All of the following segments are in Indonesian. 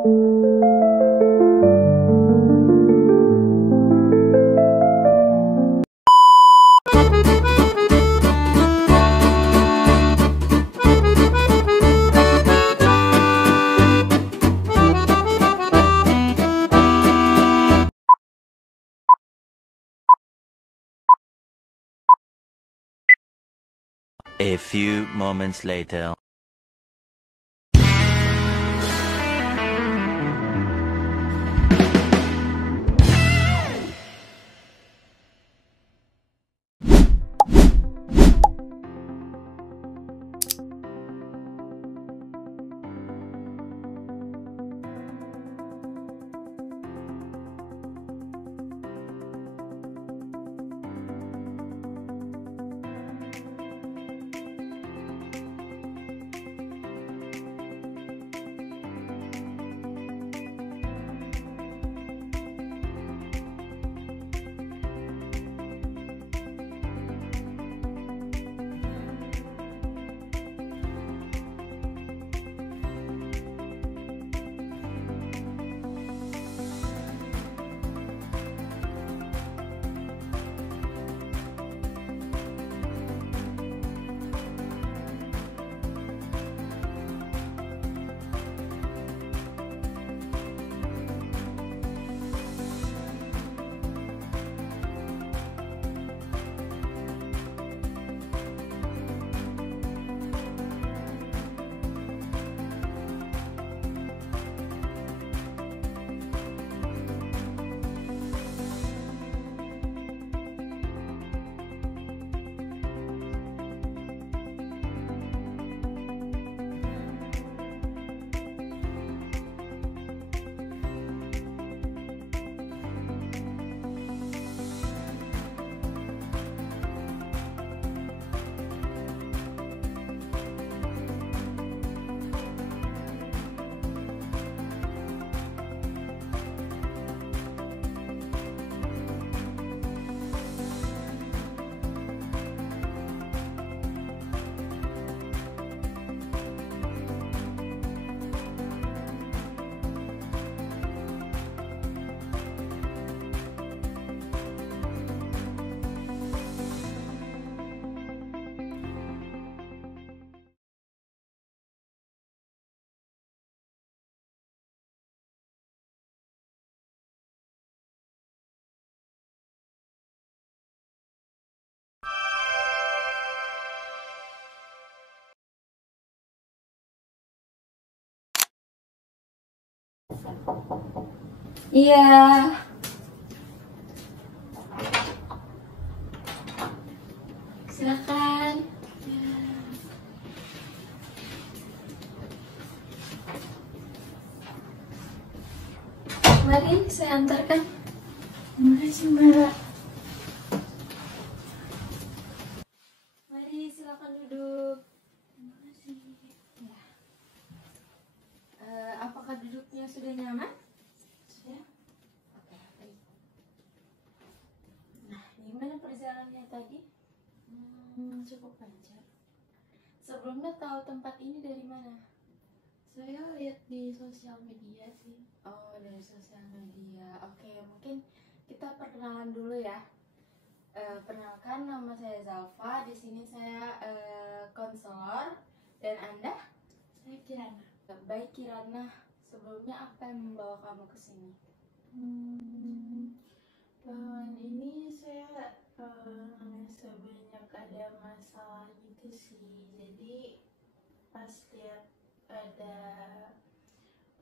A few moments later. Iya. Silakan. Mari saya antarkan. Terima kasih, Mbak. Mari silakan duduk. Terima kasih. Ya. Apakah duduknya sudah nyaman? Sudah? Oke, baik. Nah, gimana perjalanannya tadi? Cukup lancar. Sebelumnya tahu tempat ini dari mana? Saya lihat di sosial media sih. Oh, dari sosial media. Oke, mungkin kita perkenalan dulu ya. Perkenalkan, nama saya Zalfa. Di sini saya konselor. Dan Anda? Saya Kirana. Baik Kirana, sebelumnya apa yang membawa kamu ke sini? Tahun ini saya sebanyak ada masalah gitu sih. Jadi pas lihat ada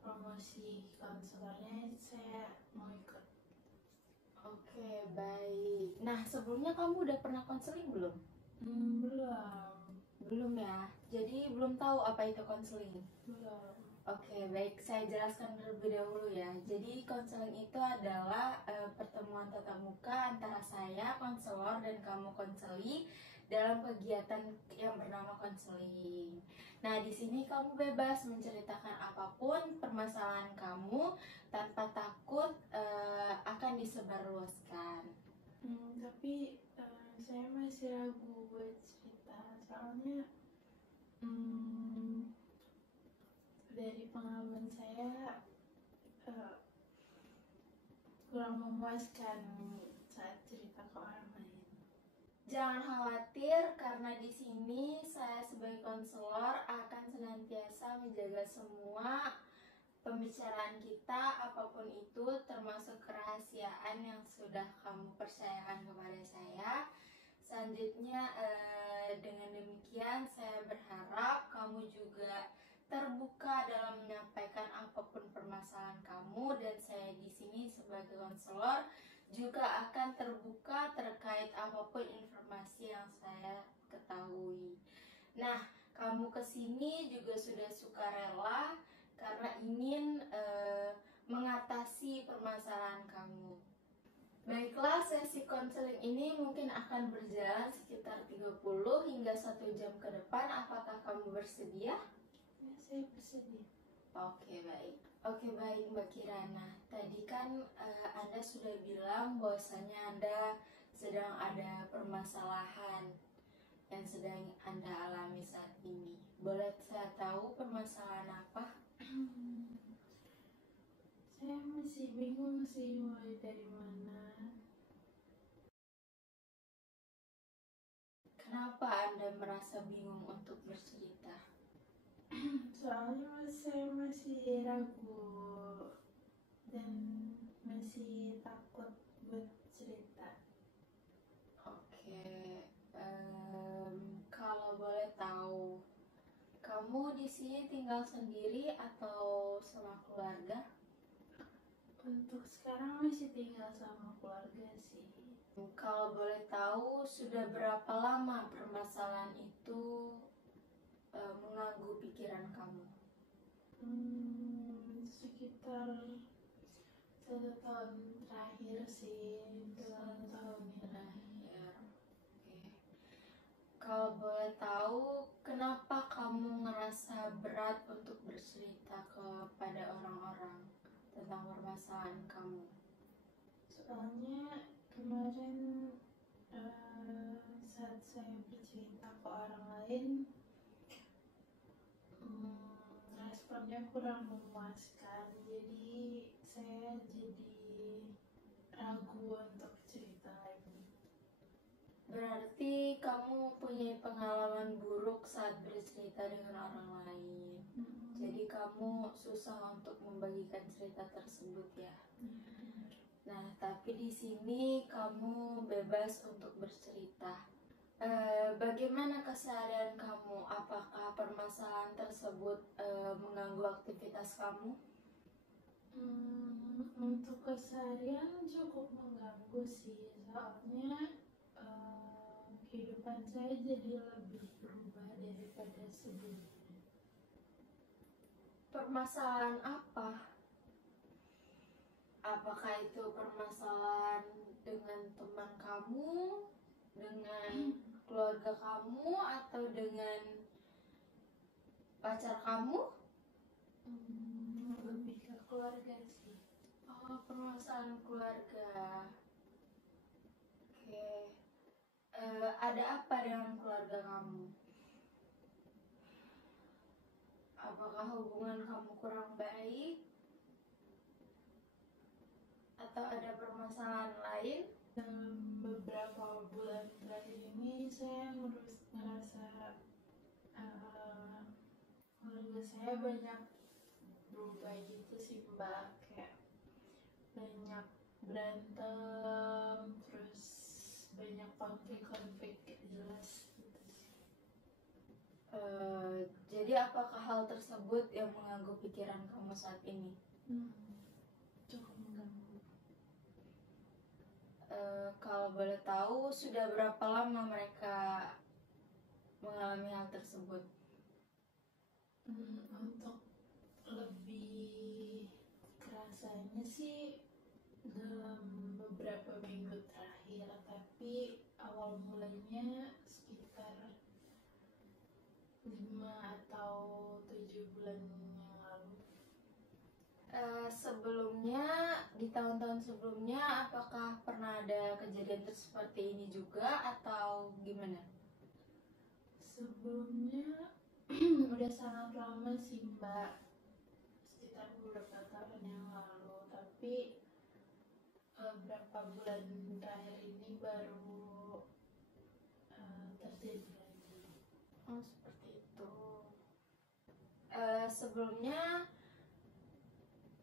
promosi konselornya, saya mau ikut. Oke, baik. Nah, sebelumnya kamu udah pernah konseling belum? Belum. Belum ya. Jadi belum tahu apa itu konseling. Belum. Oke, baik. Saya jelaskan terlebih dahulu ya. Jadi konseling itu adalah pertemuan tatap muka antara saya, konselor, dan kamu konseli dalam kegiatan yang bernama konseling. Nah, di sini kamu bebas menceritakan apapun permasalahan kamu tanpa takut akan disebarluaskan. Tapi saya masih ragu buat cerita, soalnya dari pengalaman saya eh, kurang memuaskan saat cerita ke orang lain. Jangan khawatir karena di sini saya sebagai konselor akan senantiasa menjaga semua pembicaraan kita apapun itu, termasuk kerahasiaan yang sudah kamu percayakan kepada saya. Selanjutnya dengan demikian saya berharap kamu juga terbuka dalam menyampaikan apapun permasalahan kamu, dan saya di sini sebagai konselor juga akan terbuka terkait apapun informasi yang saya ketahui. Nah, kamu kesini juga sudah sukarela karena ingin mengatasi permasalahan kamu. Baiklah, sesi konseling ini mungkin akan berjalan sekitar 30 hingga 1 jam ke depan. Apakah kamu bersedia? Ya, saya bersedia. Oke, baik. Oke, baik Mbak Kirana. Tadi kan Anda sudah bilang bahwasanya Anda sedang ada permasalahan yang sedang Anda alami saat ini. Boleh saya tahu permasalahan apa? Saya masih bingung sih mulai dari mana. Kenapa Anda merasa bingung untuk bercerita? Soalnya saya masih ragu dan masih takut buat cerita. Oke, kalau boleh tahu, kamu di sini tinggal sendiri atau sama keluarga? Untuk sekarang masih tinggal sama keluarga sih. Kalau boleh tahu, sudah berapa lama permasalahan itu mengganggu pikiran kamu? Sekitar 1 tahun terakhir sih. 1 tahun Terakhir. Oke. Kalau boleh tahu, kenapa kamu ngerasa berat untuk bercerita kepada orang-orang tentang permasalahan kamu? Soalnya kemarin saat saya bercerita ke orang lain, responnya kurang memuaskan, jadi saya jadi ragu untuk cerita lagi. Berarti kamu punya pengalaman buruk saat bercerita dengan orang lain. Jadi kamu susah untuk membagikan cerita tersebut ya. Nah, tapi di sini kamu bebas untuk bercerita. Bagaimana keseharian kamu? Apakah permasalahan tersebut mengganggu aktivitas kamu? Untuk keseharian cukup mengganggu sih, soalnya kehidupan saya jadi lebih berubah daripada sebelumnya. Permasalahan apa? Apakah itu permasalahan dengan teman kamu, dengan keluarga kamu, atau dengan pacar kamu? Lebih ke keluarga sih. Oh, permasalahan keluarga. Oke. Ada apa dengan keluarga kamu? Apakah hubungan kamu kurang baik? Atau ada permasalahan lain? Dalam beberapa bulan terakhir ini saya ngerasa keluarga saya banyak berubah gitu sih Mbak, kayak banyak berantem, terus banyak konflik-konflik gak jelas gitu sih. Jadi apakah hal tersebut yang mengganggu pikiran kamu saat ini? Cukup mengganggu. Kalau boleh tahu, sudah berapa lama mereka mengalami hal tersebut? Untuk lebih kerasanya sih dalam beberapa minggu terakhir, tapi awal mulanya sekitar 5 atau 7 bulan yang lalu. Sebelumnya, di tahun-tahun sebelumnya, apakah pernah ada kejadian seperti ini juga atau gimana? Sebelumnya udah sangat lama sih Mbak, sekitar beberapa tahun yang lalu. tapi berapa bulan terakhir ini baru terjadi lagi. Oh, seperti itu. Sebelumnya,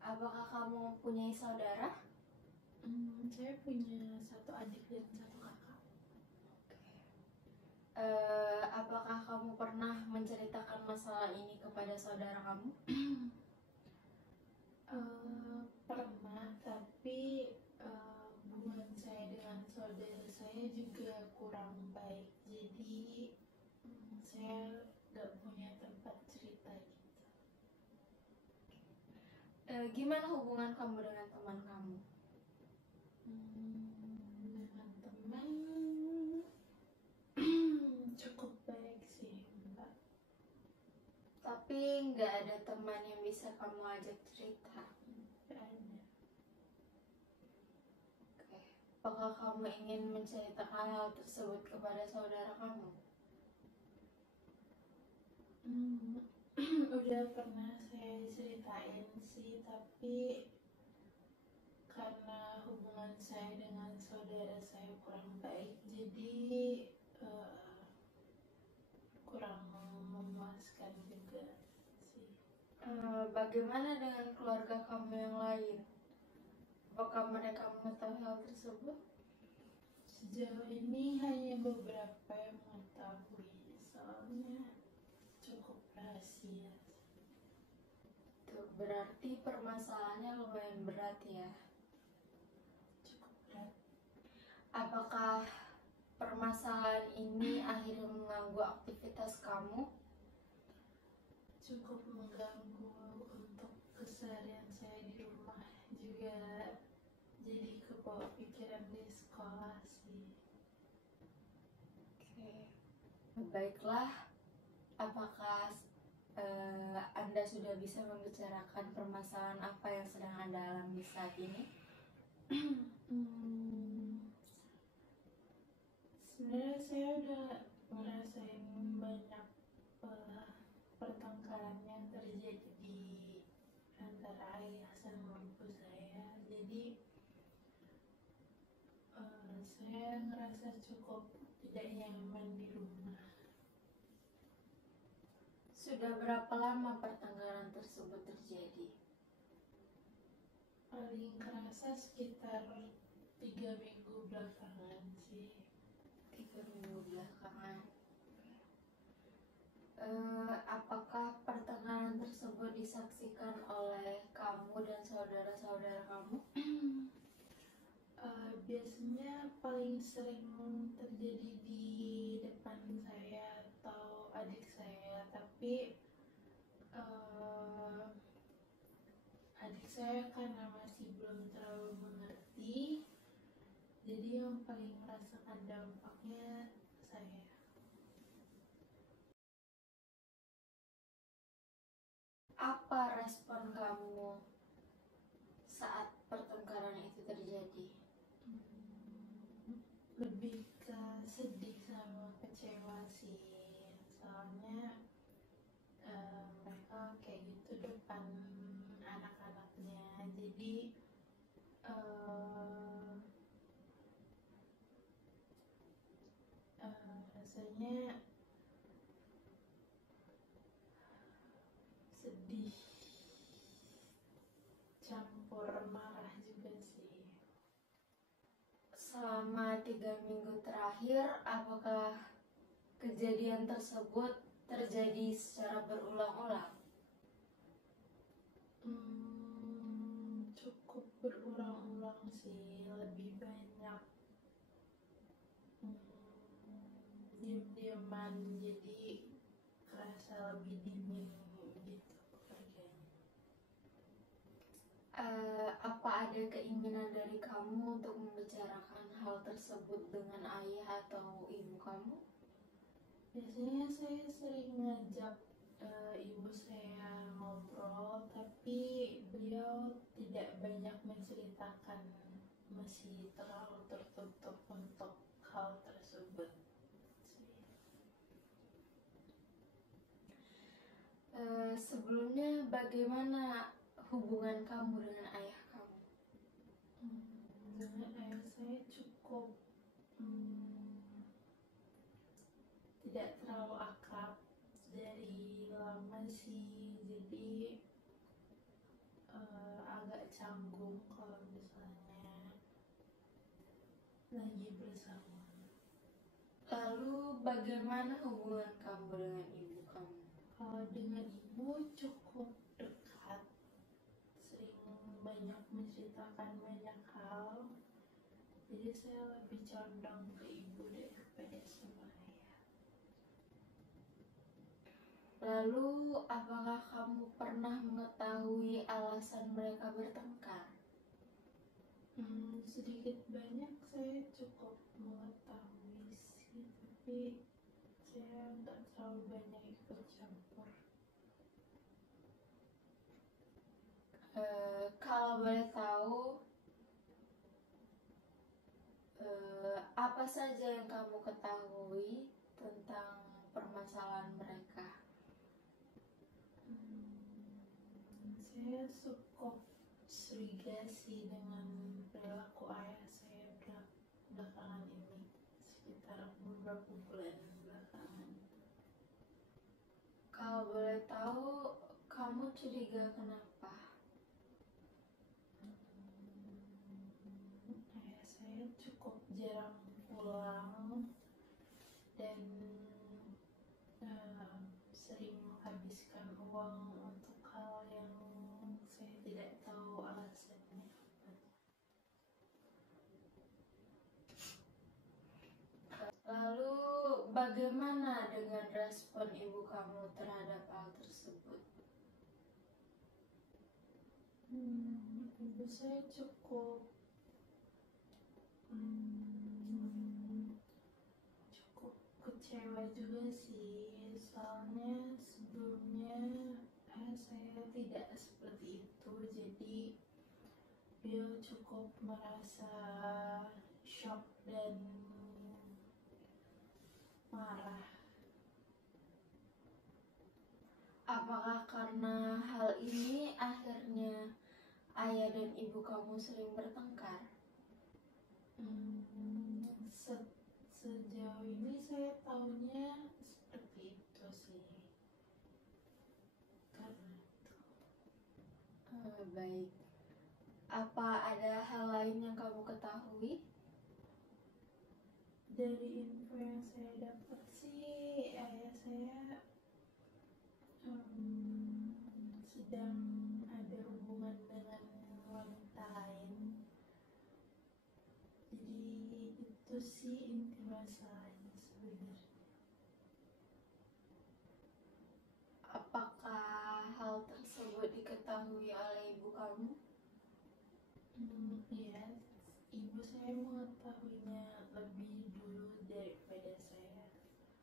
apakah kamu punya saudara? Saya punya satu adik dan satu kakak. Apakah kamu pernah menceritakan masalah ini kepada saudara kamu? Pernah, tapi hubungan saya dengan saudara saya juga kurang baik. Jadi saya gak punya tempat cerita gitu. Gimana hubungan kamu dengan teman kamu? Dengan teman cukup baik sih, Mbak. Tapi nggak ada teman yang bisa kamu ajak cerita. Gak ada. Oke. Apakah kamu ingin menceritakan hal tersebut kepada saudara kamu? Udah pernah saya ceritain sih, tapi karena hubungan saya dengan saudara saya kurang baik, jadi kurang memuaskan juga sih. Bagaimana dengan keluarga kamu yang lain? Apakah mereka mengetahui hal tersebut? Sejauh ini hanya beberapa yang mengetahui, soalnya cukup rahasia. Tuh, berarti permasalahannya lumayan berat ya. Cukup berat. Apakah permasalahan ini akhirnya mengganggu aktivitas kamu? Cukup mengganggu untuk keseharian saya di rumah, juga jadi kebawa pikiran di sekolah sih. Oke. Baiklah, apakah Anda sudah bisa membicarakan permasalahan apa yang sedang Anda alami saat ini? Sebenarnya saya udah ngerasain banyak pertengkaran yang terjadi di antara ayah sama ibu saya. Jadi saya ngerasa cukup tidak nyaman di rumah. Sudah berapa lama pertengkaran tersebut terjadi? Paling kerasa sekitar 3 minggu belakangan sih. 3 minggu belakangan. Apakah pertengkaran tersebut disaksikan oleh kamu dan saudara-saudara kamu? Biasanya paling sering terjadi di depan saya atau adik saya, tapi adik saya karena masih belum terlalu mengerti, jadi yang paling merasakan dampaknya saya. Apa respon kamu saat pertengkaran itu terjadi? Lebih ke sedih sama kecewa sih, soalnya mereka kayak gitu depan anak-anaknya, jadi rasanya sedih campur marah juga sih. Selama 3 minggu terakhir, apakah kejadian tersebut terjadi secara berulang-ulang? Cukup berulang-ulang sih, lebih banyak diam-diaman, jadi kerasa lebih dingin gitu keluarganya. Apa ada keinginan dari kamu untuk membicarakan hal tersebut dengan ayah atau ibu kamu? Biasanya saya sering ngajak ibu saya ngobrol, tapi beliau tidak banyak menceritakan, masih terlalu tertutup untuk hal tersebut sih. Sebelumnya bagaimana hubungan kamu dengan ayah kamu? lagi bersama. Lalu bagaimana hubungan kamu dengan ibu kamu? Kalau dengan ibu cukup dekat, sering banyak menceritakan banyak hal, jadi saya lebih condong ke ibu daripada sama ayah. Lalu apakah kamu pernah mengetahui alasan mereka bertengkar? Sedikit banyak saya cukup mengetahui sih, tapi saya nggak terlalu banyak ikut campur. Kalau boleh tahu, apa saja yang kamu ketahui tentang permasalahan mereka? Saya cukup curiga sih dengan perilaku ayah saya belakangan ini, sekitar beberapa bulan belakangan. Kalau boleh tahu, kamu curiga kenapa? Ayah saya cukup jarang pulang dan sering menghabiskan uang untuk hal yang saya tidak tahu alasannya apa. Lalu bagaimana dengan respon ibu kamu terhadap hal tersebut? Ibu saya cukup kecewa juga sih, soalnya sebelumnya saya tidak seperti itu, jadi beliau cukup merasa shock dan marah. Apakah karena hal ini akhirnya ayah dan ibu kamu sering bertengkar? Sejauh ini saya tahunya seperti itu sih. Karena itu. Baik. Apa ada hal lain yang kamu ketahui? Dari info yang saya dapat sih, ayah saya sedang ada hubungan dengan wanita lain. Jadi itu sih inti masalahnya sebenarnya. Apakah hal tersebut diketahui oleh ibu kamu? Iya, ibu saya mengetahuinya lebih dulu daripada saya.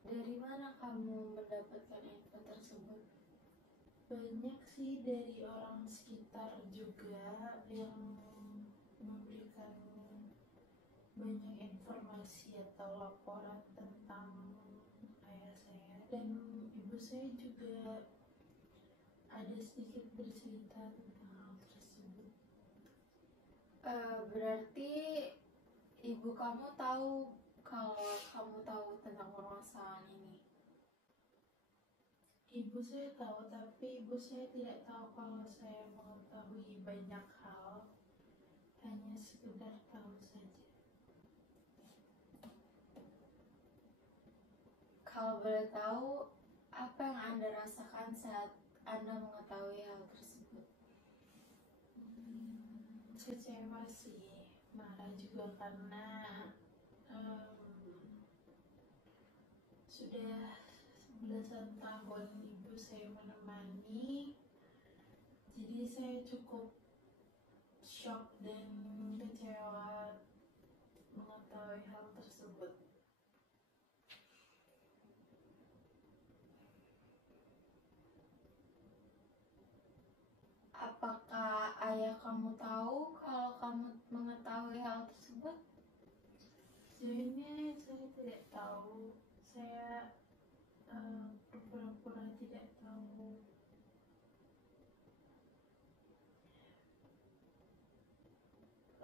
Dari mana kamu mendapatkan info tersebut? Banyak sih dari orang sekitar juga yang memberikan banyak informasi atau laporan tentang ayah saya, dan ibu saya juga ada sedikit bercerita tentang hal tersebut. Berarti ibu kamu tahu kalau kamu tahu tentang permasalahan ini? Ibu saya tahu, tapi ibu saya tidak tahu kalau saya mengetahui banyak hal, hanya sekedar tahu saja. Kalau boleh tahu, apa yang Anda rasakan saat Anda mengetahui hal tersebut? Kecewa sih, marah juga karena sudah belasan tahun ibu saya menemani, jadi saya cukup shock dan kecewa mengetahui hal tersebut. Apakah ayah kamu tahu kalau kamu mengetahui hal tersebut? Sejujurnya saya tidak tahu, saya berpura-pura tidak tahu.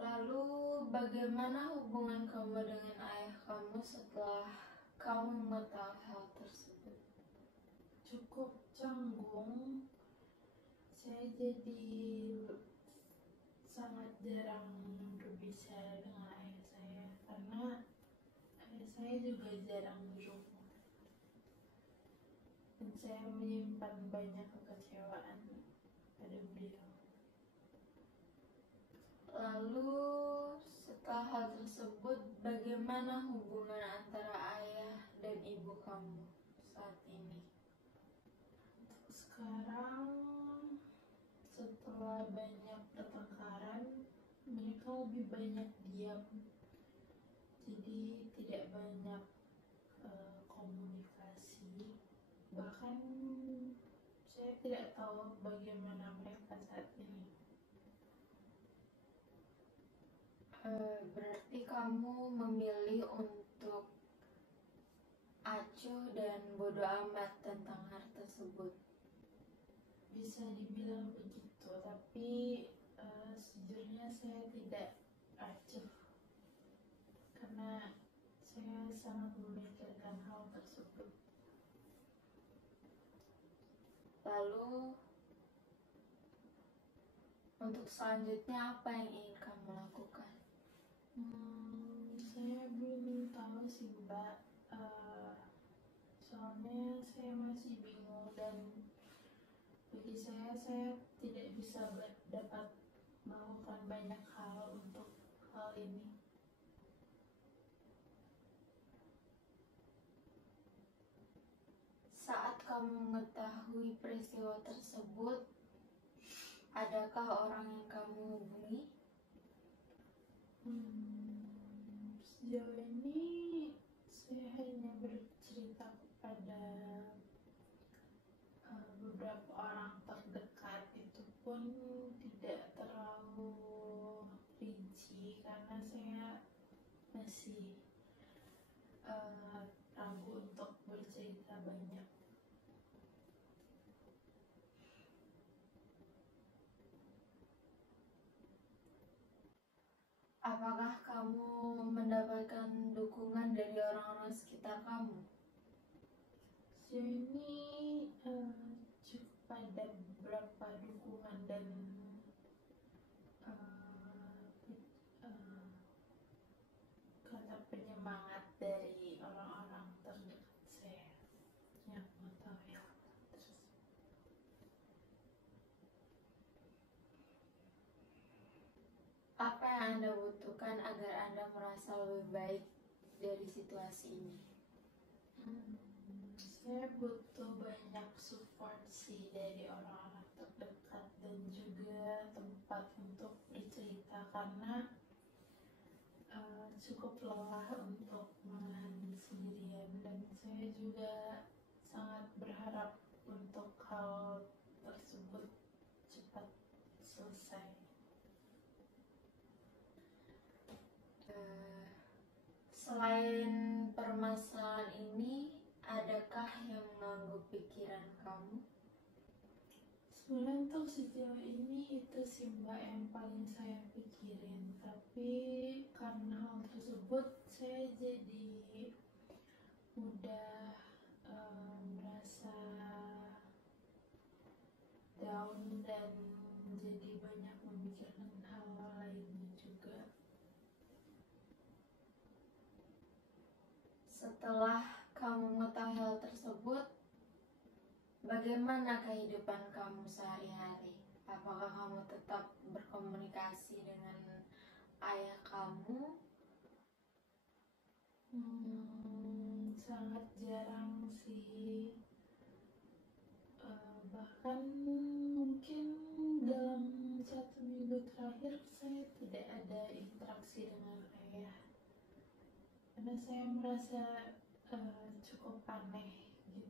Lalu bagaimana hubungan kamu dengan ayah kamu setelah kamu mengetahui hal tersebut? Cukup canggung, saya jadi sangat jarang berbicara dengan ayah saya karena saya juga jarang di rumah. Dan saya menyimpan banyak kekecewaan pada beliau. Lalu setelah hal tersebut, bagaimana hubungan antara ayah dan ibu kamu saat ini? Untuk sekarang, setelah banyak pertengkaran, mereka lebih banyak diam. Jadi tidak banyak komunikasi. Bahkan saya tidak tahu bagaimana mereka saat ini. Berarti kamu memilih untuk acuh dan bodo amat tentang hal tersebut. Bisa dibilang begitu, tapi sejujurnya saya tidak acuh karena saya sangat memikirkan hal tersebut. Lalu untuk selanjutnya apa yang ingin kamu lakukan? Saya belum tahu sih Mbak, soalnya saya masih bingung dan bagi saya tidak bisa dapat melakukan banyak hal untuk hal ini. Saat kamu mengetahui peristiwa tersebut, adakah orang yang kamu hubungi? Sejauh ini saya hanya bercerita kepada beberapa orang terdekat, itu pun tidak terlalu rinci karena saya masih ragu untuk bercerita banyak. Apakah kamu mendapatkan dukungan dari orang-orang sekitar kamu? Sejauh ini cukup ada beberapa dukungan dan kata penyemangat dari orang-orang terdekat saya yang mengetahui hal tersebut. Apa yang Anda butuhkan agar Anda merasa lebih baik dari situasi ini? Saya butuh banyak support sih dari orang-orang terdekat dan juga tempat untuk bercerita karena cukup lelah untuk menahan sendirian, dan saya juga sangat berharap untuk hal tersebut cepat selesai. Selain permasalahan ini, adakah yang mengganggu pikiran kamu? Sebenarnya untuk sejauh ini itu sih Mbak yang paling saya pikirin, tapi karena hal tersebut saya jadi mudah merasa down dan jadi banyak memikirkan hal lainnya juga. Setelah kamu mengetahui hal tersebut, bagaimana kehidupan kamu sehari-hari? Apakah kamu tetap berkomunikasi dengan ayah kamu? Sangat jarang sih. Bahkan mungkin dalam 1 minggu terakhir saya tidak ada interaksi dengan ayah karena saya merasa cukup aneh gitu.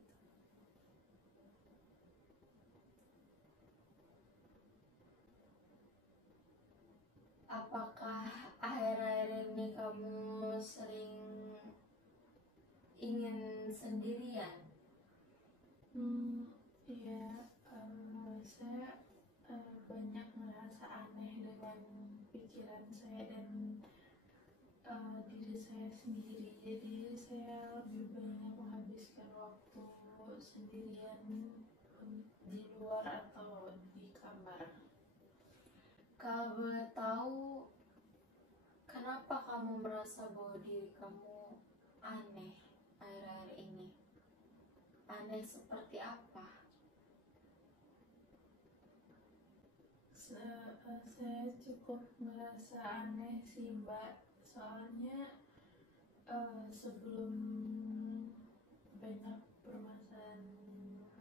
Apakah akhir-akhir ini kamu sering ingin sendirian? Iya, saya banyak merasa aneh dengan pikiran saya dan diri saya sendiri. Jadi saya lebih banyak menghabiskan waktu sendirian di luar atau di kamar. Kalau boleh tahu, kenapa kamu merasa bahwa diri kamu aneh akhir-akhir ini? Aneh seperti apa? Saya cukup merasa aneh sih Mbak, soalnya sebelum banyak permasalahan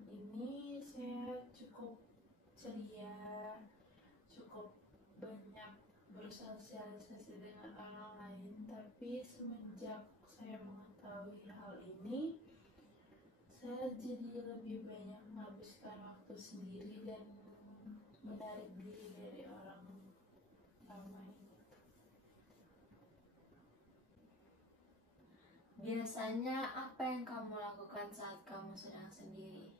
ini saya cukup ceria, cukup banyak bersosialisasi dengan orang lain, tapi semenjak saya mengetahui hal ini, saya jadi lebih banyak menghabiskan waktu sendiri dan menarik diri dari orang ramai. Biasanya apa yang kamu lakukan saat kamu sedang sendiri?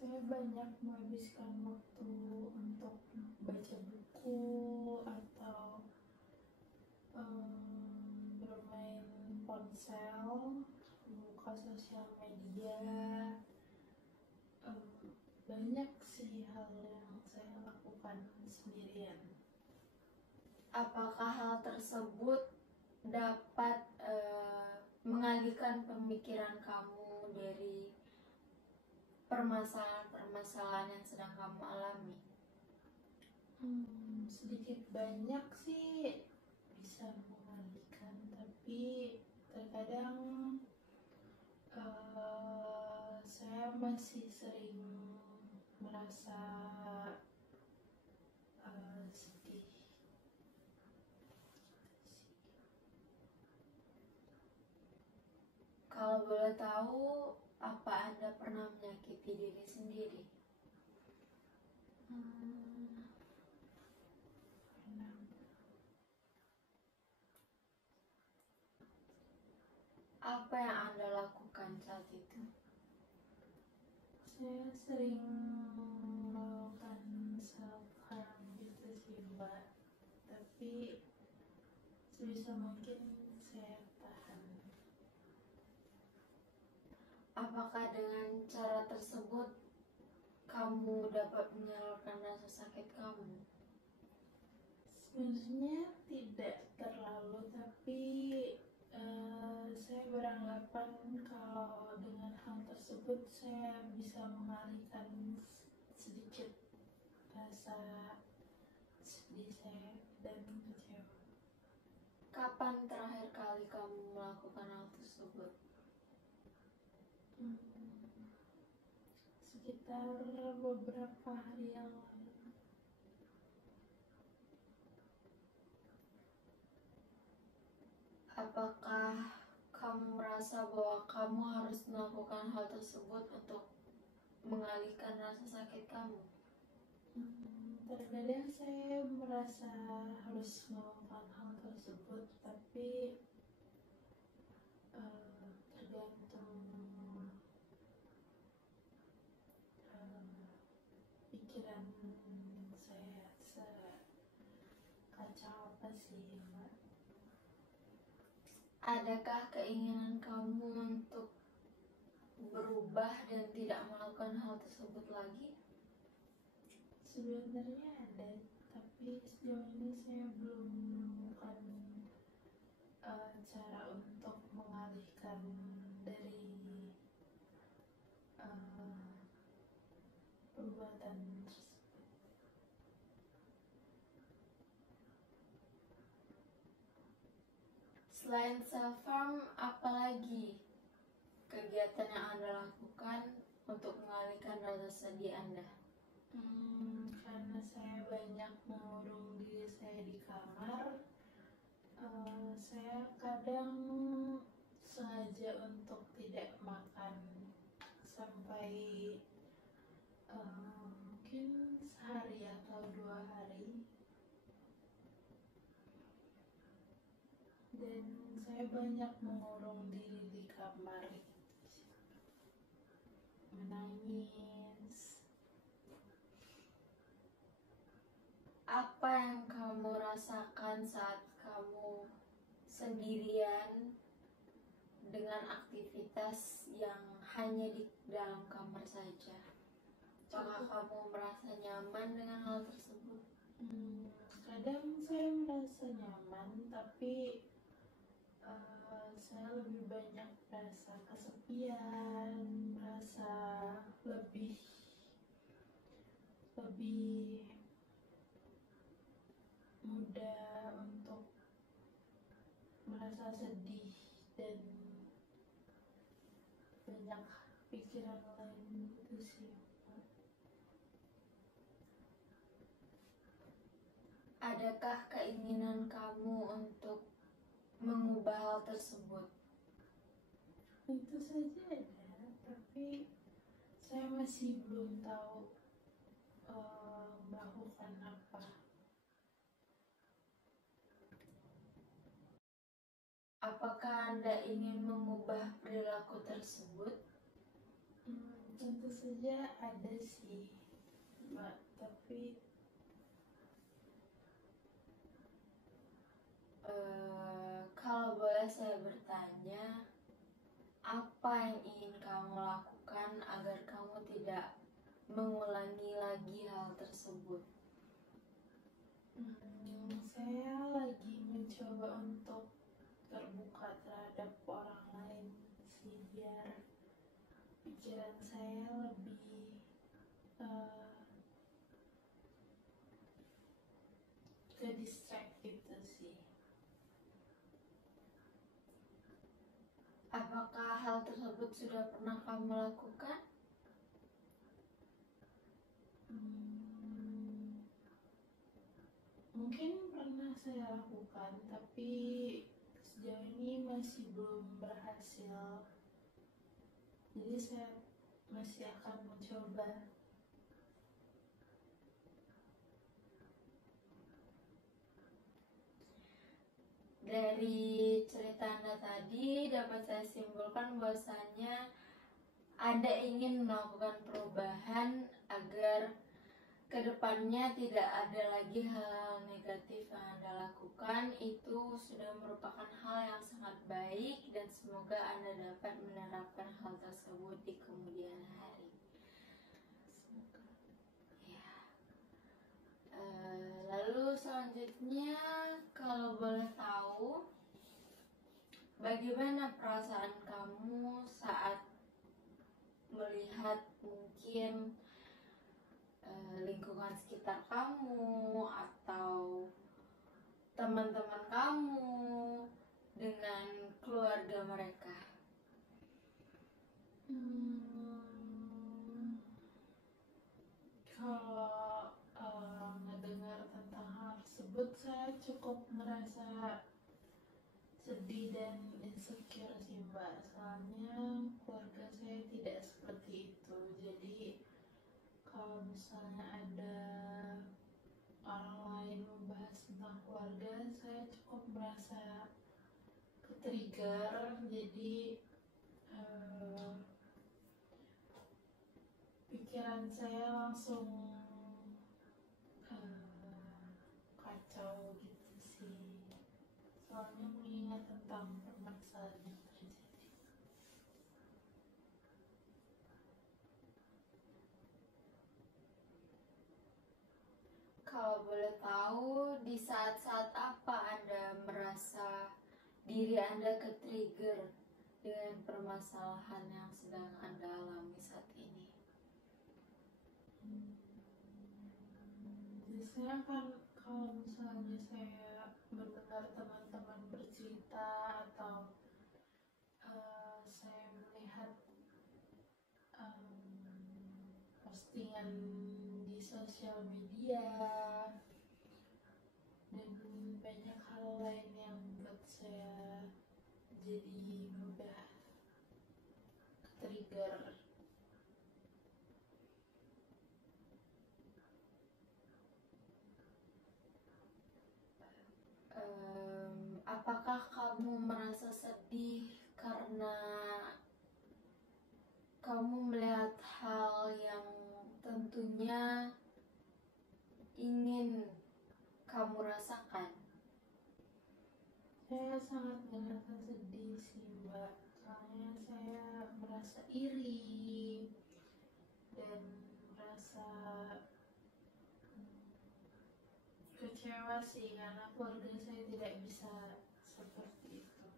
Saya banyak menghabiskan waktu untuk baca buku atau bermain ponsel, buka sosial media. Banyak sih hal yang saya lakukan sendirian. Apakah hal tersebut dapat mengalihkan pemikiran kamu dari permasalahan-permasalahan yang sedang kamu alami? Sedikit banyak sih bisa mengalihkan, tapi terkadang saya masih sering merasa sedih. Kalau boleh tahu, apa Anda pernah menyakiti diri sendiri? Pernah. Apa yang Anda lakukan saat itu? Saya sering melakukan self harm gitu sih Mbak, tapi sebisa mungkin saya tahan. Apakah dengan cara tersebut kamu dapat menyalurkan rasa sakit kamu? Sebenarnya tidak terlalu, tapi saya beranggapan kalau dengan hal tersebut saya bisa mengalihkan sedikit rasa sedih saya dan kecewa. Kapan terakhir kali kamu melakukan hal tersebut? Sekitar beberapa hari yang lalu. Apakah kamu merasa bahwa kamu harus melakukan hal tersebut untuk mengalihkan rasa sakit kamu? Terkadang saya merasa harus melakukan hal tersebut, tapi tergantung pikiran saya sekacau apa sih Mbak. Adakah keinginan kamu untuk berubah dan tidak melakukan hal tersebut lagi? Sebenarnya ada, tapi sejauh ini saya belum menemukan cara untuk mengalihkan dari perbuatan tersebut. Selain self-harm, apalagi kegiatan yang Anda lakukan untuk mengalihkan rasa sedih Anda? Karena saya banyak mengurung diri saya di kamar, saya kadang sengaja untuk tidak makan sampai mungkin sehari atau 2 hari, dan saya banyak mengurung diri di kamar, menangis. Apa yang kamu rasakan saat kamu sendirian dengan aktivitas yang hanya di dalam kamar saja? Apakah kamu merasa nyaman dengan hal tersebut? Kadang saya merasa nyaman, tapi saya lebih banyak merasa kesepian, merasa lebih lebih mudah untuk merasa sedih dan banyak pikiran lain gitu sih. Adakah keinginan kamu untuk mengubah hal tersebut? Tentu saja ada, tapi saya masih belum tahu melakukan apa. Apakah Anda ingin mengubah perilaku tersebut? Tentu saja ada sih, Mbak, tapi kalau boleh saya bertanya, apa yang ingin kamu lakukan agar kamu tidak mengulangi lagi hal tersebut? saya lagi mencoba untuk terbuka terhadap orang lain sih, biar pikiran saya lebih ke distract gitu sih. Apakah hal tersebut sudah pernah kamu lakukan? Mungkin pernah saya lakukan, tapi sejauh ini masih belum berhasil. Jadi saya masih akan mencoba. Dari cerita Anda tadi dapat saya simpulkan bahwasanya Anda ingin melakukan perubahan agar kedepannya tidak ada lagi hal negatif yang Anda lakukan. Itu sudah merupakan hal yang sangat baik dan semoga Anda dapat menerapkan hal tersebut di kemudian hari. Ya. Lalu selanjutnya, kalau boleh tahu, bagaimana perasaan kamu saat melihat mungkin lingkungan sekitar kamu atau teman-teman kamu dengan keluarga mereka? Kalau mendengar tentang hal tersebut, saya cukup merasa sedih dan insecure sih, Mbak. Soalnya keluarga saya tidak seperti itu. Jadi kalau misalnya ada orang lain membahas tentang keluarga, saya cukup merasa ke-trigger. Jadi pikiran saya langsung kacau gitu sih. Soalnya mengingat tentang permasalahan yang terjadi. Kalau boleh tahu, di saat-saat apa Anda merasa diri Anda ke-trigger dengan permasalahan yang sedang Anda alami saat ini? Biasanya kan kalau misalnya saya mendengar teman-teman bercerita atau saya melihat postingan di sosial media dan banyak hal lain yang membuat saya jadi mudah trigger. Apakah kamu merasa sedih karena kamu melihat hal yang tentunya ingin kamu rasakan? Saya sangat merasa sedih sih, Mbak. Soalnya saya merasa iri dan merasa kecewa sih karena keluarga saya tidak bisa seperti itu.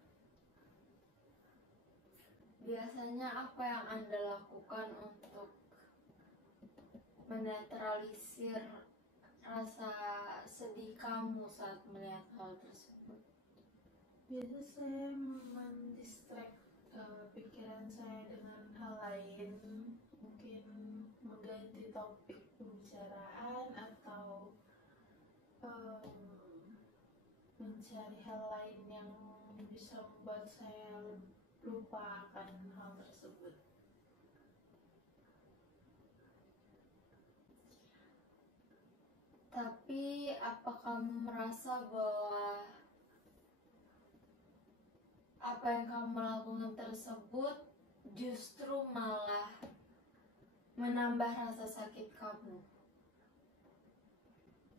Biasanya apa yang Anda lakukan untuk menetralisir rasa sedih kamu saat melihat hal tersebut? Biasa saya mendistract pikiran saya dengan hal lain, mungkin mengganti topik pembicaraan atau mencari hal lain yang bisa membuat saya lupa akan hal tersebut. Tapi apa kamu merasa bahwa apa yang kamu lakukan tersebut justru malah menambah rasa sakit kamu?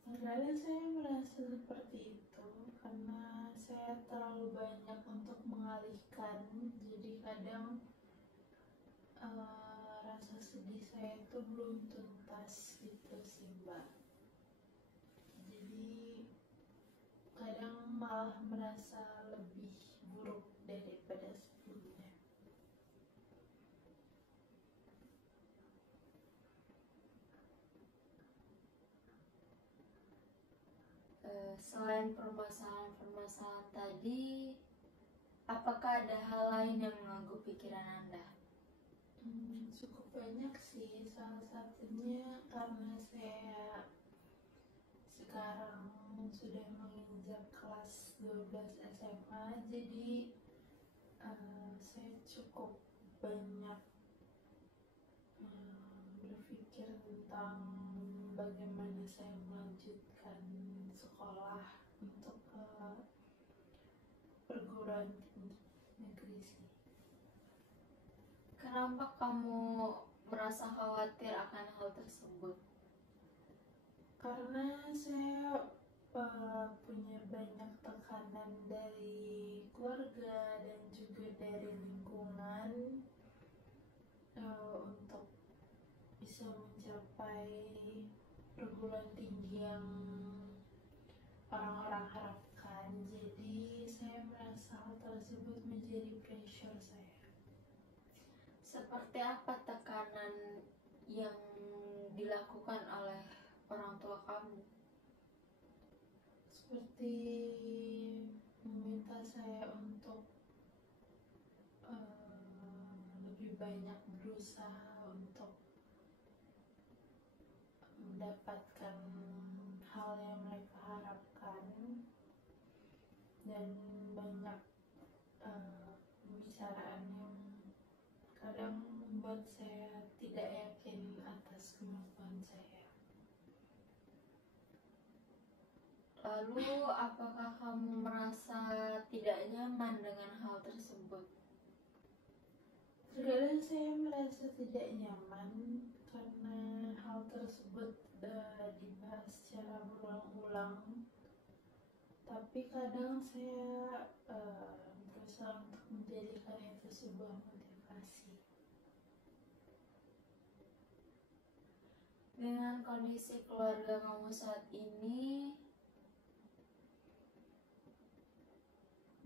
Kadang saya merasa seperti itu karena saya terlalu banyak untuk mengalihkan, jadi kadang rasa sedih saya itu belum tuntas gitu sih Mbak. Jadi kadang malah merasa lebih buruk daripada sebelumnya. Selain permasalahan-permasalahan tadi, apakah ada hal lain yang mengganggu pikiran Anda? Cukup banyak sih, salah satunya karena saya sekarang sudah menginjak kelas 12 SMA, jadi saya cukup banyak berpikir tentang bagaimana saya melanjutkan sekolah untuk ke perguruan tinggi negeri sih. Kenapa kamu merasa khawatir akan hal tersebut? Karena saya punya banyak tekanan dari keluarga dan juga dari lingkungan untuk bisa mencapai perguruan tinggi yang orang-orang harapkan. Jadi saya merasa hal tersebut menjadi pressure saya. Seperti apa tekanan yang dilakukan oleh orang tua kamu? Seperti meminta saya untuk lebih banyak berusaha untuk mendapatkan hal yang mereka harapkan, dan banyak pembicaraan yang kadang membuat saya tidak yakin atas kemampuan saya. Lalu, apakah kamu merasa tidak nyaman dengan hal tersebut? Terkadang saya merasa tidak nyaman karena hal tersebut dibahas secara berulang-ulang. Tapi kadang saya berusaha untuk menjadikan itu sebuah motivasi. Dengan kondisi keluarga kamu saat ini,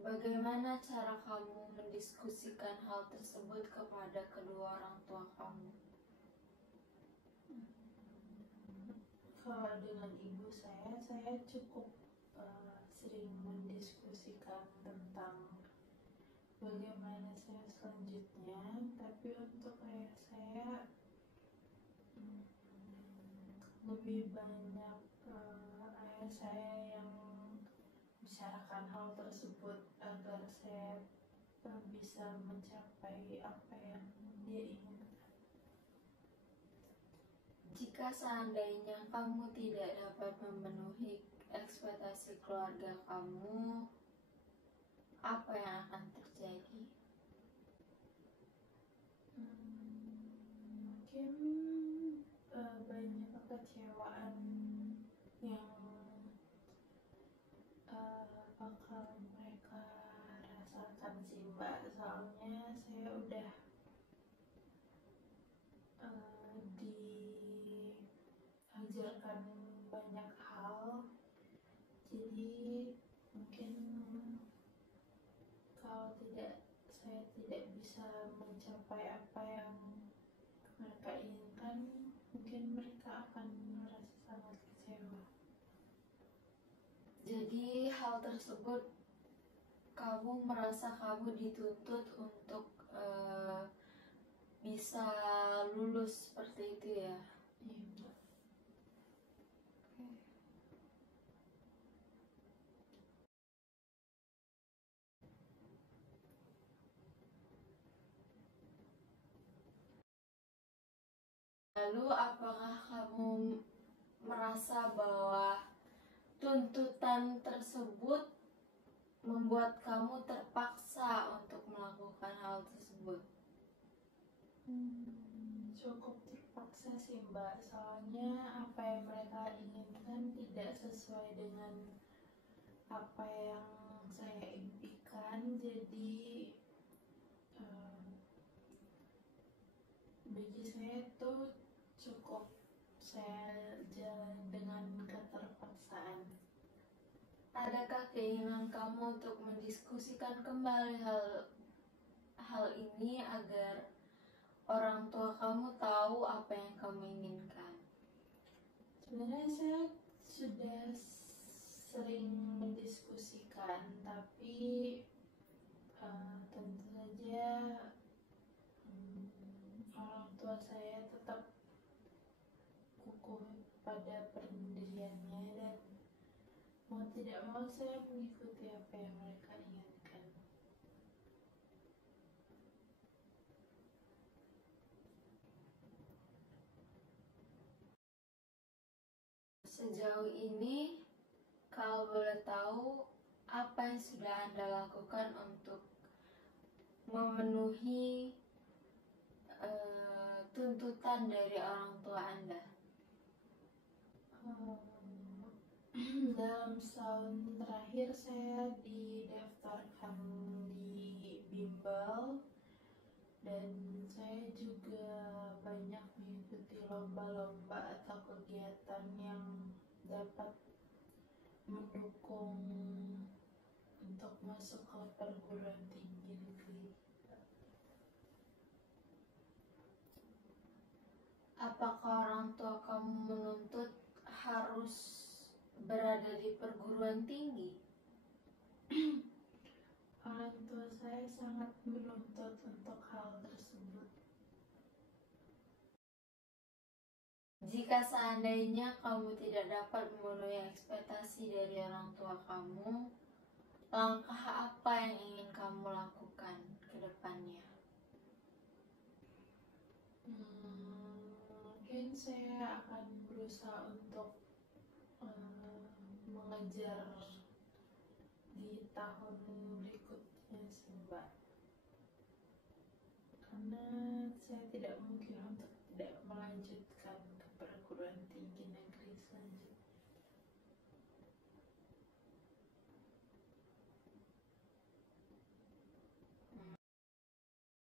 bagaimana cara kamu mendiskusikan hal tersebut kepada kedua orang tua kamu? Kalau dengan ibu saya cukup sering mendiskusikan tentang bagaimana saya selanjutnya. Tapi untuk ayah saya lebih banyak ayah saya yang bicarakan hal tersebut agar saya bisa mencapai apa yang dia inginkan. Jika seandainya kamu tidak dapat memenuhi ekspektasi keluarga kamu, apa yang akan terjadi? Mungkin banyak kekecewaan yang bakal mereka rasakan sih Mbak. Soalnya saya udah diajarkan banyak hal, jadi mungkin kalau saya tidak tidak bisa mencapai apa yang mereka inginkan, mungkin mereka akan merasa sangat kecewa. Jadi hal tersebut kamu merasa kamu dituntut untuk bisa lulus seperti itu ya? Iya, Mbak. Lalu apakah kamu merasa bahwa tuntutan tersebut membuat kamu terpaksa untuk melakukan hal tersebut? Cukup terpaksa sih, Mbak, soalnya apa yang mereka inginkan tidak sesuai dengan apa yang saya impikan. Jadi bagi saya itu cukup saya jalan dengan keterpaksaan. Adakah keinginan kamu untuk mendiskusikan kembali hal ini agar orang tua kamu tahu apa yang kamu inginkan? Sebenarnya saya sudah sering mendiskusikan, tapi tentu saja orang tua saya tetap kukuh pada pendiriannya, dan mau tidak mau saya mengikuti apa yang mereka inginkan. Sejauh ini, kalau boleh tahu, apa yang sudah Anda lakukan untuk memenuhi tuntutan dari orang tua Anda? Dalam setahun terakhir saya didaftarkan di bimbel, dan saya juga banyak mengikuti lomba-lomba atau kegiatan yang dapat mendukung untuk masuk ke perguruan tinggi negeri. Apakah orang tua kamu menuntut harus berada di perguruan tinggi? Orang tua saya sangat menuntut untuk hal tersebut. Jika seandainya kamu tidak dapat memenuhi ekspektasi dari orang tua kamu, langkah apa yang ingin kamu lakukan ke depannya? Mungkin saya akan berusaha untuk mengejar di tahun berikutnya sih, Mbak. Karena saya tidak mungkin untuk tidak melanjutkan ke perguruan tinggi negeri selanjutnya.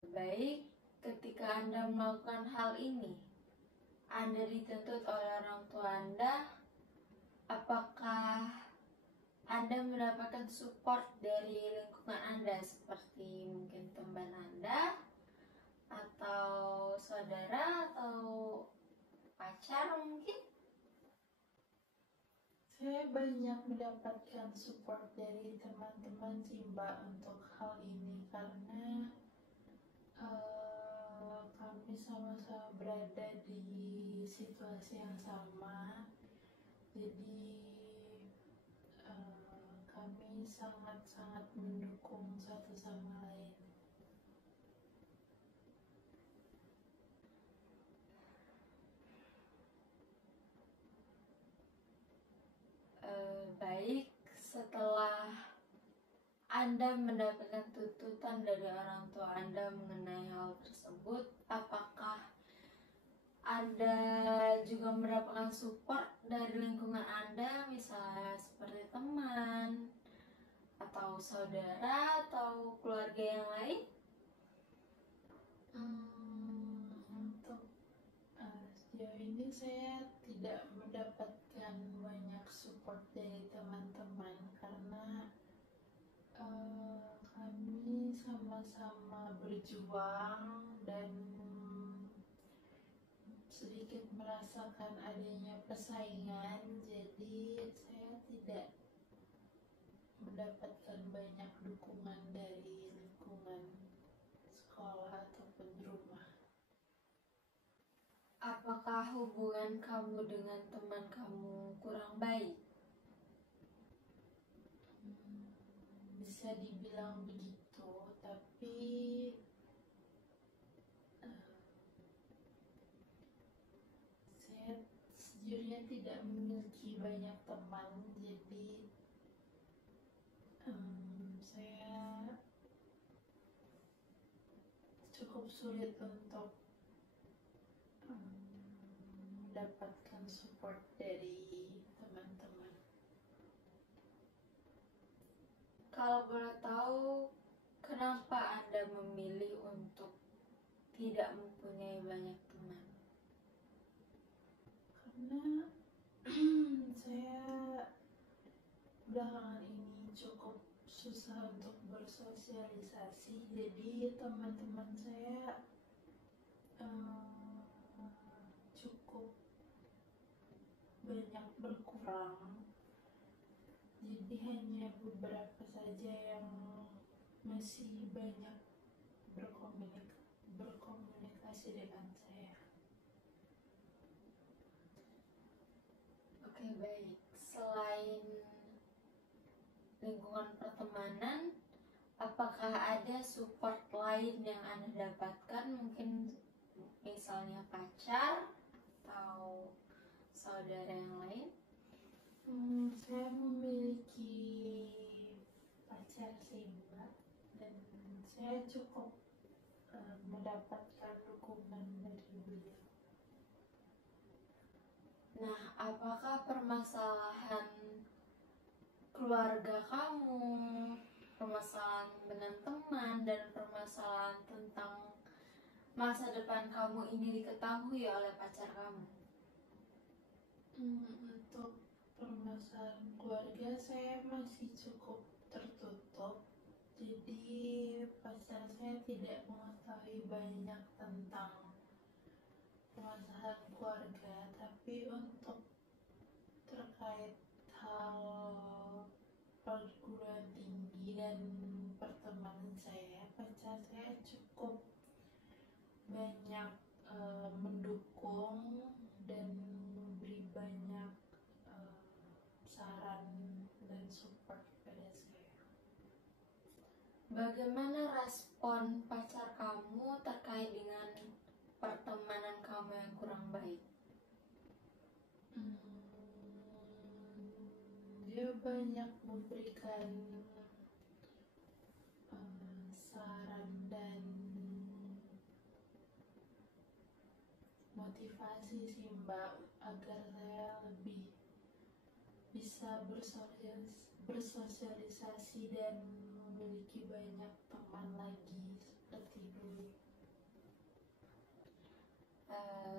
Baik, ketika Anda melakukan hal ini, Anda dituntut oleh orang tua Anda. Apakah Anda mendapatkan support dari lingkungan Anda seperti mungkin teman Anda, atau saudara, atau pacar mungkin? Saya banyak mendapatkan support dari teman-teman sih, Mbak, untuk hal ini, karena kami sama-sama berada di situasi yang sama. Jadi kami sangat-sangat mendukung satu sama lain. Baik, setelah Anda mendapatkan tuntutan dari orang tua Anda mengenai hal tersebut, apakah Anda juga mendapatkan support dari lingkungan Anda, misalnya seperti teman, atau saudara, atau keluarga yang lain? Untuk sejauh ini saya tidak mendapatkan banyak support dari teman-teman, karena kami sama-sama berjuang dan sedikit merasakan adanya persaingan, jadi saya tidak mendapatkan banyak dukungan dari lingkungan sekolah ataupun rumah. Apakah hubungan kamu dengan teman kamu kurang baik? Bisa dibilang begitu, tapi saya sejujurnya tidak memiliki banyak teman, jadi saya cukup sulit untuk mendapatkan support dari teman-teman. Kalau boleh tahu, kenapa Anda memilih untuk tidak mempunyai banyak teman? Karena saya belakangan ini cukup susah untuk bersosialisasi, jadi teman-teman saya cukup banyak berkurang, jadi hanya beberapa saja yang masih banyak berkomunikasi dengan saya. Oke, baik. Selain lingkungan pertemanan, apakah ada support lain yang Anda dapatkan? Mungkin misalnya pacar atau saudara yang lain? Saya memiliki pacar sih, Mbak, dan saya cukup mendapatkan dukungan dari beliau. Nah, apakah permasalahan keluarga kamu, permasalahan dengan teman, dan permasalahan tentang masa depan kamu ini diketahui oleh pacar kamu? Untuk permasalahan keluarga saya masih cukup tertutup, jadi pacar saya tidak mengetahui banyak tentang permasalahan keluarga. Tapi untuk terkait hal perguruan tinggi dan pertemanan saya, pacar saya cukup banyak mendukung dan memberi banyak saran dan support kepada saya. Bagaimana respon pacar kamu terkait dengan pertemanan kamu yang kurang baik? Dia banyak memberikan saran dan motivasi sih, Mbak, agar saya lebih bisa bersosialisasi dan memiliki banyak teman lagi seperti dulu.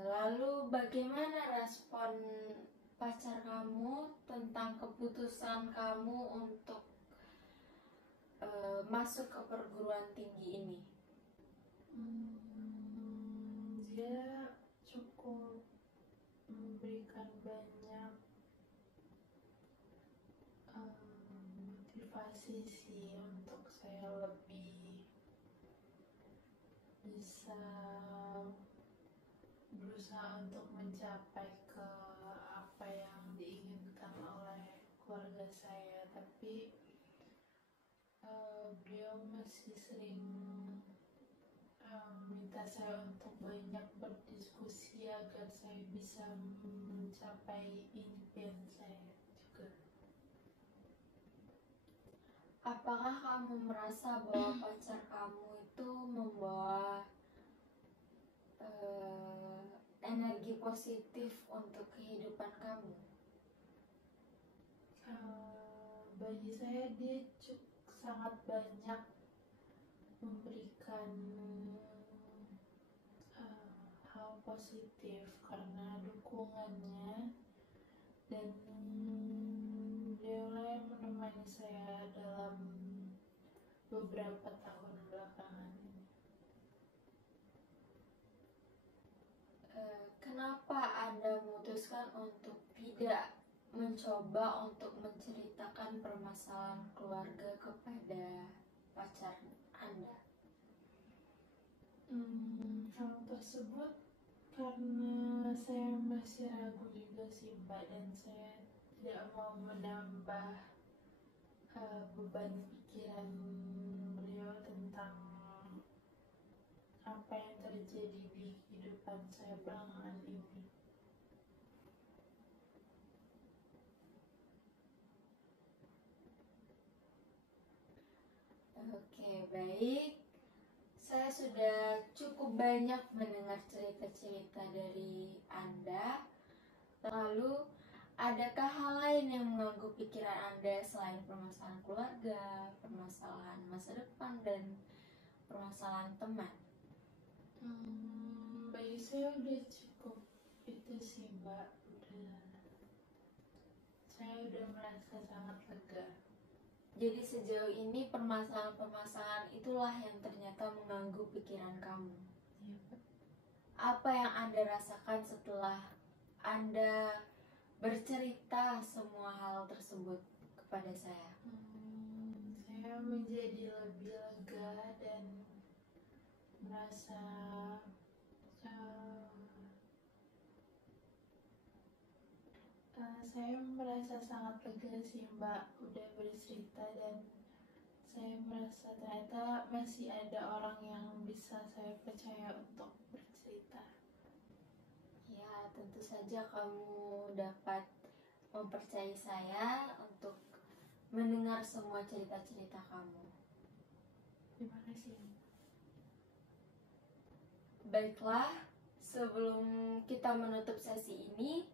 Lalu bagaimana respon pacar kamu tentang keputusan kamu untuk masuk ke perguruan tinggi ini? Dia cukup memberikan banyak motivasi sih untuk saya lebih bisa berusaha untuk mencapai ke apa yang diinginkan oleh keluarga saya. Tapi beliau masih sering minta saya untuk banyak berdiskusi agar saya bisa mencapai impian saya juga. Apakah kamu merasa bahwa pacar kamu itu membawa energi positif untuk kehidupan kamu? Bagi saya dia sangat banyak memberikan hal positif karena dukungannya, dan dia yang menemani saya dalam beberapa tahun belakangan ini. Kenapa Anda memutuskan untuk tidak mencoba untuk menceritakan permasalahan keluarga kepada pacar Anda? Hal tersebut karena saya masih ragu juga sih Mbak, dan saya tidak mau menambah beban pikiran beliau tentang apa yang terjadi di kehidupan saya belakangan ini. Oke, baik. Saya sudah cukup banyak mendengar cerita-cerita dari Anda. Lalu, adakah hal lain yang mengganggu pikiran Anda selain permasalahan keluarga, permasalahan masa depan, dan permasalahan teman? Bagi saya udah cukup itu sih Mbak. Saya udah merasa sangat lega. Jadi sejauh ini permasalahan-permasalahan itulah yang ternyata mengganggu pikiran kamu. Iya, Mbak. Apa yang Anda rasakan setelah Anda bercerita semua hal tersebut kepada saya? Saya menjadi lebih lega dan merasa saya merasa sangat lega sih Mbak udah bercerita, dan saya merasa ternyata masih ada orang yang bisa saya percaya untuk bercerita. Ya, tentu saja kamu dapat mempercayai saya untuk mendengar semua cerita-cerita kamu. Terima kasih. Baiklah, sebelum kita menutup sesi ini,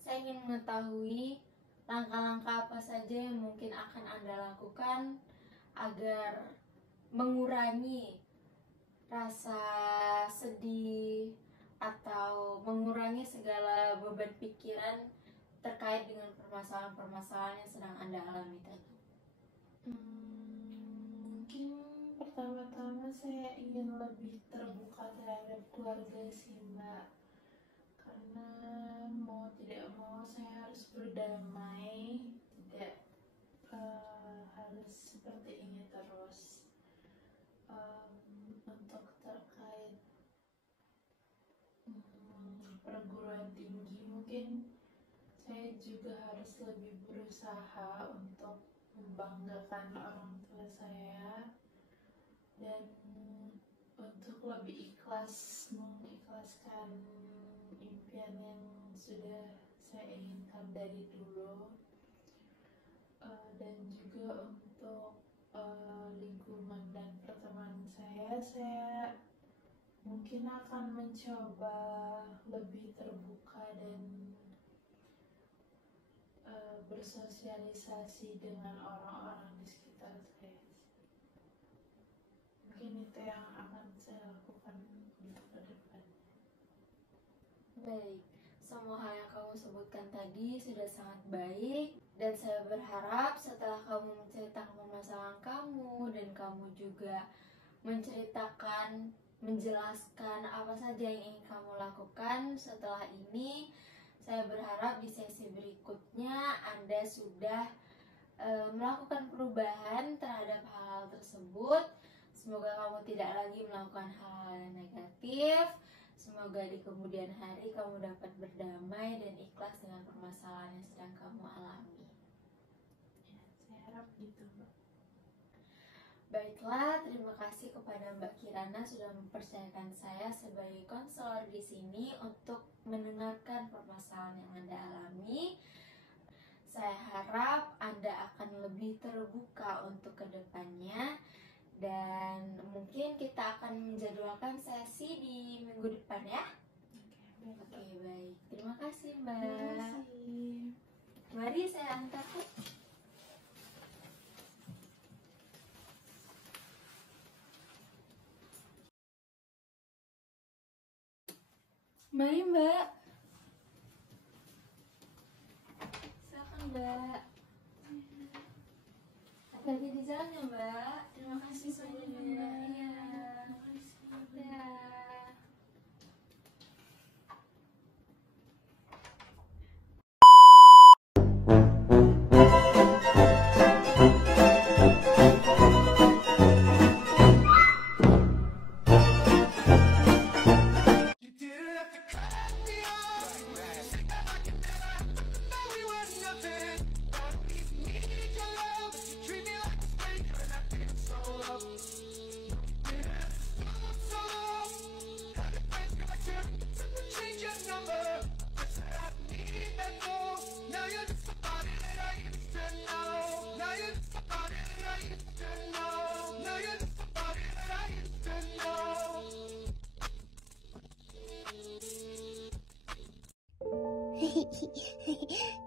saya ingin mengetahui langkah-langkah apa saja yang mungkin akan Anda lakukan agar mengurangi rasa sedih atau mengurangi segala beban pikiran terkait dengan permasalahan-permasalahan yang sedang Anda alami tadi. Mungkin pertama-tama saya ingin lebih terbuka terhadap keluarga sih Mbak, karena mau tidak mau saya harus berdamai, tidak harus seperti ini terus. Untuk terkait perguruan tinggi, mungkin saya juga harus lebih berusaha untuk membanggakan orang tua saya, dan untuk lebih ikhlas mengikhlaskan impian yang sudah saya inginkan dari dulu. Dan juga untuk lingkungan dan pertemanan saya mungkin akan mencoba lebih terbuka dan bersosialisasi dengan orang-orang di sekitar saya. Mungkin itu yang akan saya lakukan untuk ke depannya. Baik, semua hal yang kamu sebutkan tadi sudah sangat baik, dan saya berharap setelah kamu menceritakan permasalahan kamu dan kamu juga menjelaskan apa saja yang ingin kamu lakukan setelah ini, saya berharap di sesi berikutnya Anda sudah melakukan perubahan terhadap hal-hal tersebut. Semoga kamu tidak lagi melakukan hal-hal yang negatif. Semoga di kemudian hari kamu dapat berdamai dan ikhlas dengan permasalahan yang sedang kamu alami. Ya, saya harap gitu Mbak. Baiklah, terima kasih kepada Mbak Kirana sudah mempercayakan saya sebagai konselor di sini untuk mendengarkan permasalahan yang Anda alami. Saya harap Anda akan lebih terbuka untuk kedepannya, dan mungkin kita akan menjadwalkan sesi di minggu depan ya. Oke, baik. Terima kasih Mbak. Terima kasih. Mari saya antar. Mari Mbak. Silakan Mbak. Hati-hati di jalan ya Mbak. Terima kasih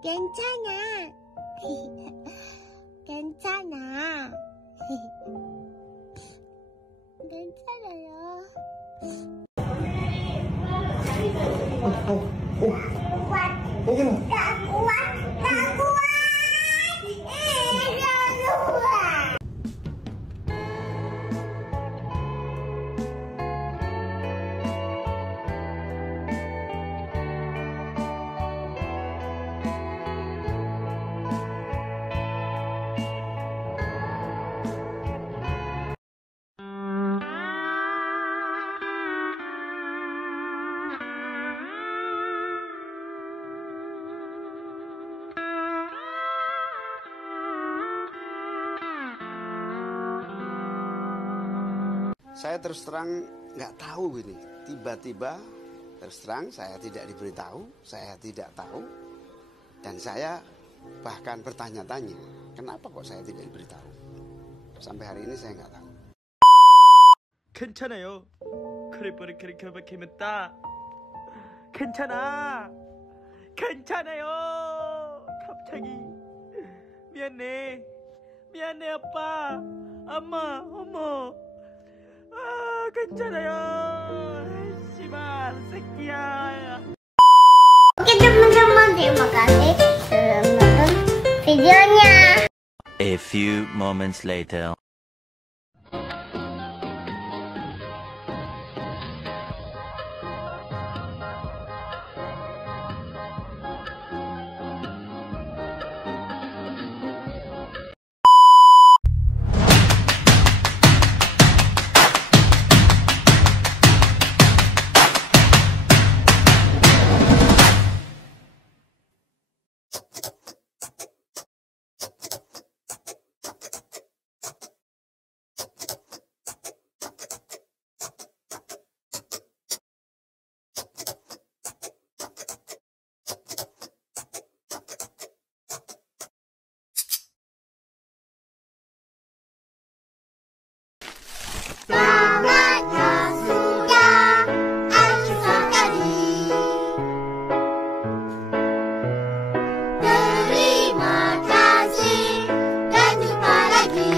괜찮아. 괜찮아. 괜찮아요. 나 kuat. Saya terus terang nggak tahu ini. Tiba-tiba terus terang saya tidak diberitahu, saya tidak tahu. Dan saya bahkan bertanya-tanya, kenapa kok saya tidak diberitahu? Sampai hari ini saya nggak tahu. 괜찮아요. 그래 버리 그렇게 박히면다. 괜찮아. 괜찮아요. 갑자기 미안해. 미안해 아빠. 엄마, 어머. 아, 괜찮아요. 씨발 새끼야. Oke teman-teman, terima kasih sudah menonton videonya. A few moments later. Selamat bersuka Agustus까지. Terima kasih dan jumpa lagi.